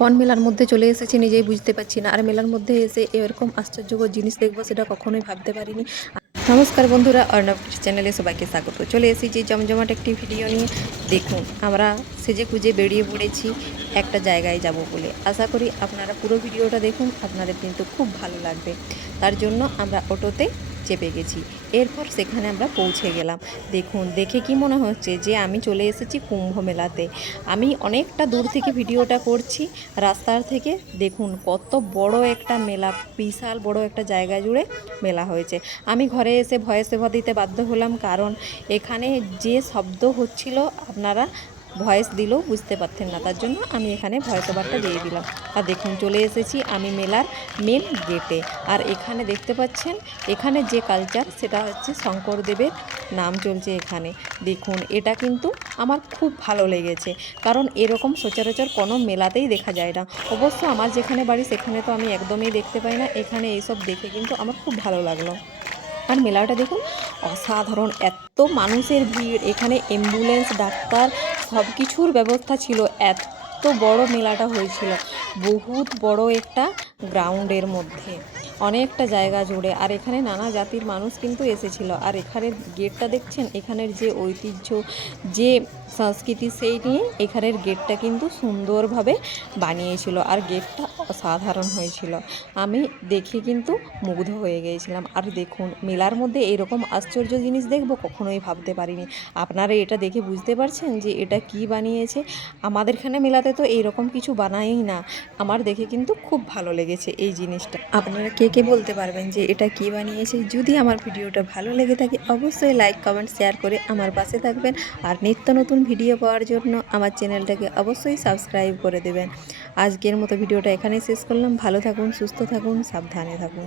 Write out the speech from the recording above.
কোন মেলার মধ্যে চলে এসেছি নিজেই বুঝতে পারছি না। আর মেলার মধ্যে এসে এরকম আশ্চর্যকর জিনিস দেখব সেটা কখনোই ভাবতে পারিনি। নমস্কার বন্ধুরা, অর্ণব চ্যানেলে সবাইকে স্বাগত। চলে এসেছি জমজমাট একটি ভিডিও নিয়ে। দেখুন, আমরা সেজে খুঁজে বেরিয়ে পড়েছি একটা জায়গায় যাব বলে। আশা করি আপনারা পুরো ভিডিওটা দেখুন, আপনাদের কিন্তু খুব ভালো লাগবে। তার জন্য আমরা অটোতে চেপে গেছি। এরপর সেখানে আমরা পৌঁছে গেলাম। দেখুন, দেখে কি মনে হচ্ছে যে আমি চলে এসেছি কুম্ভ মেলাতে। আমি অনেকটা দূর থেকে ভিডিওটা করছি, রাস্তার থেকে। দেখুন, কত বড় একটা মেলা, বিশাল বড় একটা জায়গা জুড়ে মেলা হয়েছে। আমি ঘরে এসে ওভার দিতে বাধ্য হলাম, কারণ এখানে যে শব্দ হচ্ছিল, আপনারা ভয়েস দিলেও বুঝতে পারতেন না, তার জন্য আমি এখানে ভয়েস ওভারটা দিয়ে দিলাম। আর দেখুন, চলে এসেছি আমি মেলার মেন গেটে আর এখানে দেখতে পাচ্ছেন, এখানে যে কালচার সেটা হচ্ছে শঙ্করদেবের নাম চলছে এখানে। দেখুন, এটা কিন্তু আমার খুব ভালো লেগেছে, কারণ এরকম সচরাচর কোনো মেলাতেই দেখা যায় না। অবশ্য আমার যেখানে বাড়ি, সেখানে তো আমি একদমই দেখতে পাই না। এখানে এইসব দেখে কিন্তু আমার খুব ভালো লাগল। আর মেলাটা দেখুন, অসাধারণ। এত মানুষের ভিড়, এখানে অ্যাম্বুলেন্স ডাক্তার সব কিছুর ব্যবস্থা ছিল। এত বড় মেলাটা হয়েছিল। বহুত বড় একটা গ্রাউন্ডের মধ্যে। অনেকটা জায়গা জুড়ে। আর এখানে নানা জাতির মানুষ কিন্তু এসেছিল। আর এখানের গেটটা দেখছেন? এখানের যে ঐতিহ্য, যে সংস্কৃতি সেই নিয়ে এখানের গেটটা কিন্তু সুন্দরভাবে বানিয়েছিল আর গেটটা অসাধারণ হয়েছিল। আমি দেখে কিন্তু মুগ্ধ হয়ে গিয়েছিলাম আর দেখুন, মেলার মধ্যে এরকম আশ্চর্য জিনিস দেখব কখনোই ভাবতে পারিনি। আপনারা এটা দেখে বুঝতে পারছেন যে এটা কি বানিয়েছে? আমাদের এখানে মেলাতে তো এইরকম কিছু বানায়ই না। আমার দেখে কিন্তু খুব ভালো লেগেছে এই জিনিসটা। আপনারা কে কে বলতে পারবেন যে এটা কি বানিয়েছে? যদি আমার ভিডিওটা ভালো লেগে থাকে, অবশ্যই লাইক কমেন্ট শেয়ার করে আমার পাশে থাকবেন। আর নিত্য নতুন ভিডিও পাওয়ার জন্য আমার চ্যানেলটাকে অবশ্যই সাবস্ক্রাইব করে দেবেন। আজকের মতো ভিডিওটা এখানেই শেষ করলাম। ভালো থাকুন, সুস্থ থাকুন, সাবধানে থাকুন।